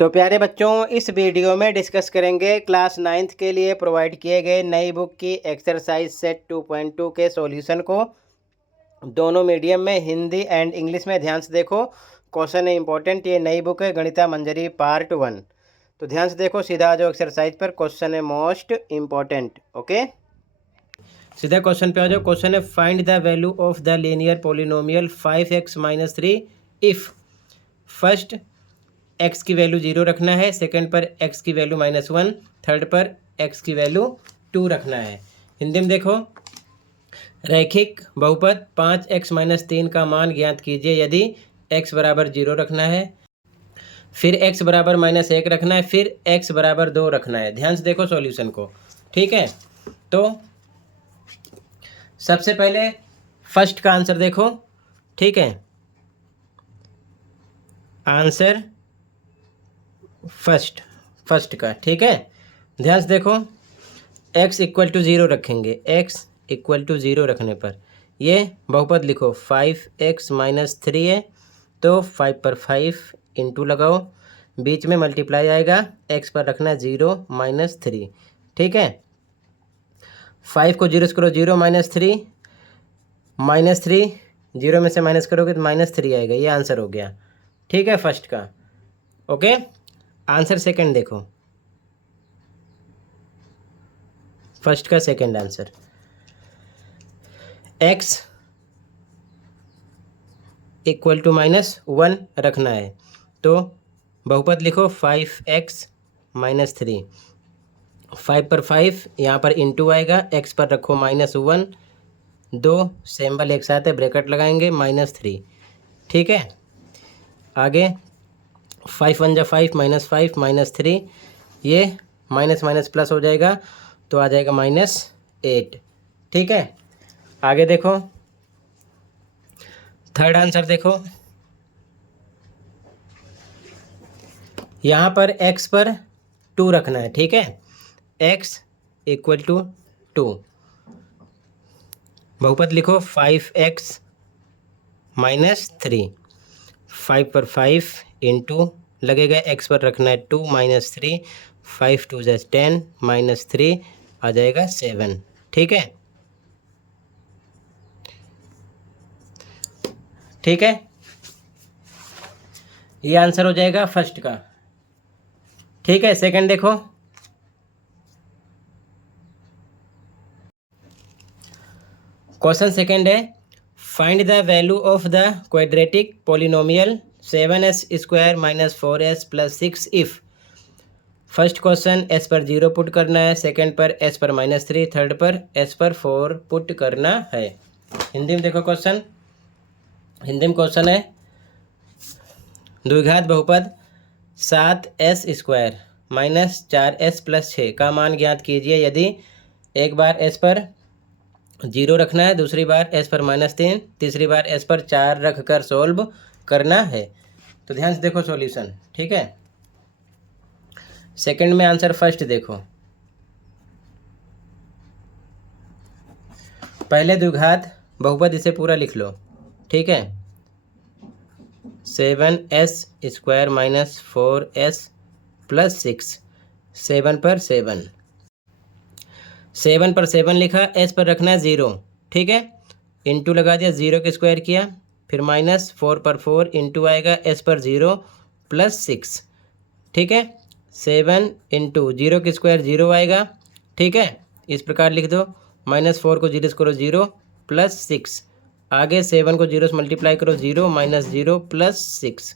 तो प्यारे बच्चों, इस वीडियो में डिस्कस करेंगे क्लास 9th के लिए प्रोवाइड किए गए नई बुक की एक्सरसाइज सेट 2.2 के सॉल्यूशन को दोनों मीडियम में हिंदी एंड इंग्लिश में ध्यान से देखो। क्वेश्चन है इंपॉर्टेंट। ये नई बुक है गणिता मंजरी पार्ट 1। तो ध्यान से देखो, सीधा आ जाओ एक्सरसाइज पर। क्वेश्चन है मोस्ट इम्पॉर्टेंट। ओके, सीधा क्वेश्चन पे आ जाओ। क्वेश्चन है find the value of the linear polynomial 5x - 3 if first x की वैल्यू 0 रखना है, सेकंड पर x की वैल्यू -1, थर्ड पर x की वैल्यू 2 रखना है। हिंदी में देखो, रैखिक बहुपद 5x - 3 का मान ज्ञात कीजिए यदि x बराबर 0 रखना है, फिर x बराबर -1 रखना है, फिर x बराबर 2 रखना है। ध्यान से देखो सॉल्यूशन को, ठीक है। तो सबसे पहले फर्स्ट का आंसर देखो, ठीक है। आंसर फर्स्ट का, ठीक है। ध्यान से देखो, x = 0 रखेंगे। x = 0 रखने पर ये बहुपद लिखो 5x - 3 है, तो 5 पर 5 इंटू लगाओ, बीच में मल्टीप्लाई आएगा, x पर रखना है 0 - 3, ठीक है। 5 को 0 से करो, 0 - 3 -3, 0 में से माइनस करोगे तो -3 आएगा। ये आंसर हो गया, ठीक है, फर्स्ट का। ओके, आंसर सेकंड देखो, फर्स्ट का सेकंड आंसर x = -1 रखना है, तो बहुपद लिखो 5x - 3, 5 पर 5 यहाँ पर इंटू आएगा, x पर रखो -1, 2 सिंबल एक साथ है, ब्रैकेट लगाएंगे, -3, ठीक है। आगे 5 × 1 = 5, -5 - 3, ये माइनस माइनस प्लस हो जाएगा, तो आ जाएगा -8, ठीक है। आगे देखो, थर्ड आंसर देखो, यहाँ पर x पर 2 रखना है, ठीक है। x = 2, बहुपद लिखो 5x - 3, 5 पर 5 इंटू लगेगा, x पर रखना है 2 - 3, 5 × 2 = 10, -3 आ जाएगा 7, ठीक है, ठीक है। ये आंसर हो जाएगा फर्स्ट का, ठीक है। सेकंड देखो, क्वेश्चन सेकंड है find the value of the quadratic polynomial 7s² - 4s + 6 if first question s पर 0 पुट करना है, सेकंड पर s पर -3, थर्ड पर s पर 4 पुट करना है। हिंदी में देखो क्वेश्चन, हिंदी में क्वेश्चन है द्विघात बहुपद 7s² - 4s + 6 का मान ज्ञात कीजिए यदि एक बार s पर 0 रखना है, दूसरी बार s पर -3, तीसरी बार s पर 4 रख कर सोल्व करना है। तो ध्यान से देखो सॉल्यूशन, ठीक है। सेकंड में आंसर फर्स्ट देखो, पहले द्विघात बहुपद इसे पूरा लिख लो, ठीक है। 7s² - 4s + 6, 7 पर 7, 7 पर 7 लिखा, s पर रखना है 0, ठीक है, इंटू लगा दिया, 0 के स्क्वायर किया, फिर -4 पर 4 इंटू आएगा, s पर 0 + 6, ठीक है। 7 इंटू 0 के स्क्वायर 0 आएगा, ठीक है, इस प्रकार लिख दो। -4 को 0 से करो 0 + 6, आगे 7 को 0 से मल्टीप्लाई करो 0 - 0 + 6,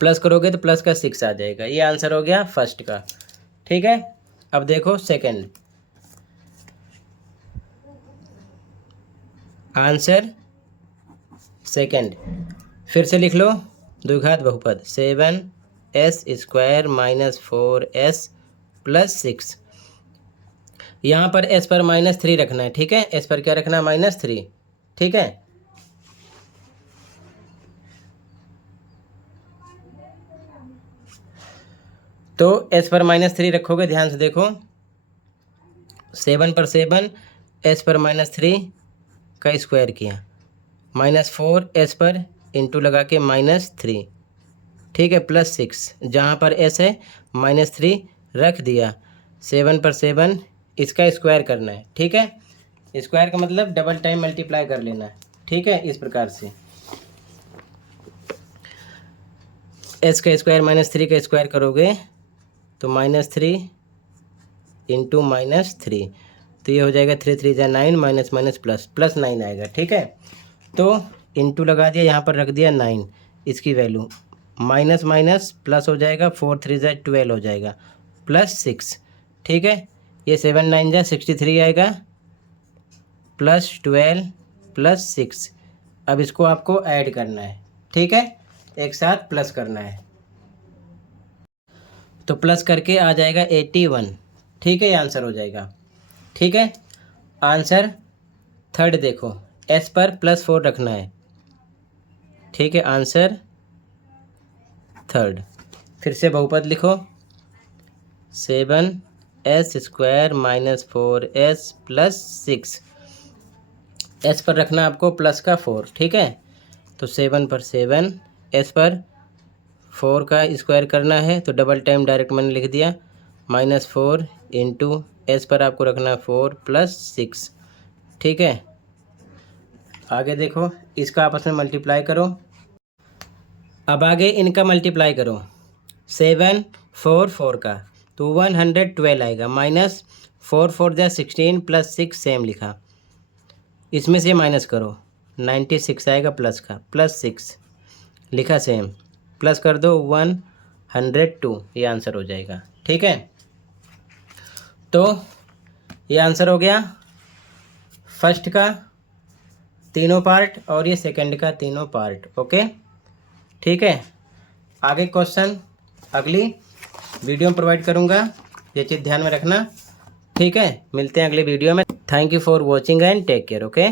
प्लस करोगे तो प्लस का 6 आ जाएगा। ये आंसर हो गया फर्स्ट का, ठीक है। अब देखो सेकंड, आंसर सेकंड फिर से लिख लो, द्विघात बहुपद 7s² - 4s + 6, यहाँ पर s पर -3 रखना है, ठीक है। s पर क्या रखना है? -3, ठीक है। तो s पर -3 रखोगे, ध्यान से देखो, 7 पर 7, s पर -3 का स्क्वायर किया, -4 s पर इंटू लगा के -3, ठीक है, +6 जहाँ पर s है -3 रख दिया। 7 पर 7 इसका स्क्वायर करना है। ठीक है, स्क्वायर का मतलब डबल टाइम मल्टीप्लाई कर लेना है। ठीक है, इस प्रकार से s का स्क्वायर -3 का स्क्वायर करोगे तो -3 इंटू -3, तो ये हो जाएगा 3 3 जा 9, माइनस माइनस प्लस, +9 आएगा। ठीक है, तो इंटू लगा दिया, यहाँ पर रख दिया 9 इसकी वैल्यू, माइनस माइनस प्लस हो जाएगा, 4 3 जा 12 हो जाएगा, +6। ठीक है, ये 7 9 जा 63 आएगा, +12 +6। अब इसको आपको ऐड करना है। ठीक है, एक साथ प्लस करना है, तो प्लस करके आ जाएगा 81। ठीक है, ये आंसर हो जाएगा। ठीक है, आंसर थर्ड देखो, s पर +4 रखना है। ठीक है, आंसर थर्ड। फिर से बहुपद लिखो, 7s² - 4s + 6। s पर रखना आपको प्लस का 4। ठीक है, तो 7 पर 7, s पर 4 का स्क्वायर करना है, तो डबल टाइम डायरेक्ट मैंने लिख दिया, -4 इंटू s पर आपको रखना 4 + 6। ठीक है, आगे देखो, इसका आपस में मल्टीप्लाई करो। अब आगे इनका मल्टीप्लाई करो, 7 4 4 का, तो 112 आएगा, -4 4 जा 16 +6 सेम लिखा, इसमें से माइनस करो, 96 आएगा प्लस का, +6 लिखा सेम, प्लस कर दो 102, ये आंसर हो जाएगा। ठीक है, तो ये आंसर हो गया फर्स्ट का तीनों पार्ट और ये सेकंड का तीनों पार्ट। ओके, ठीक है, आगे क्वेश्चन अगली वीडियो में प्रोवाइड करूँगा, ये चीज़ ध्यान में रखना। ठीक है, मिलते हैं अगली वीडियो में। Thank you for watching and take care. Okay.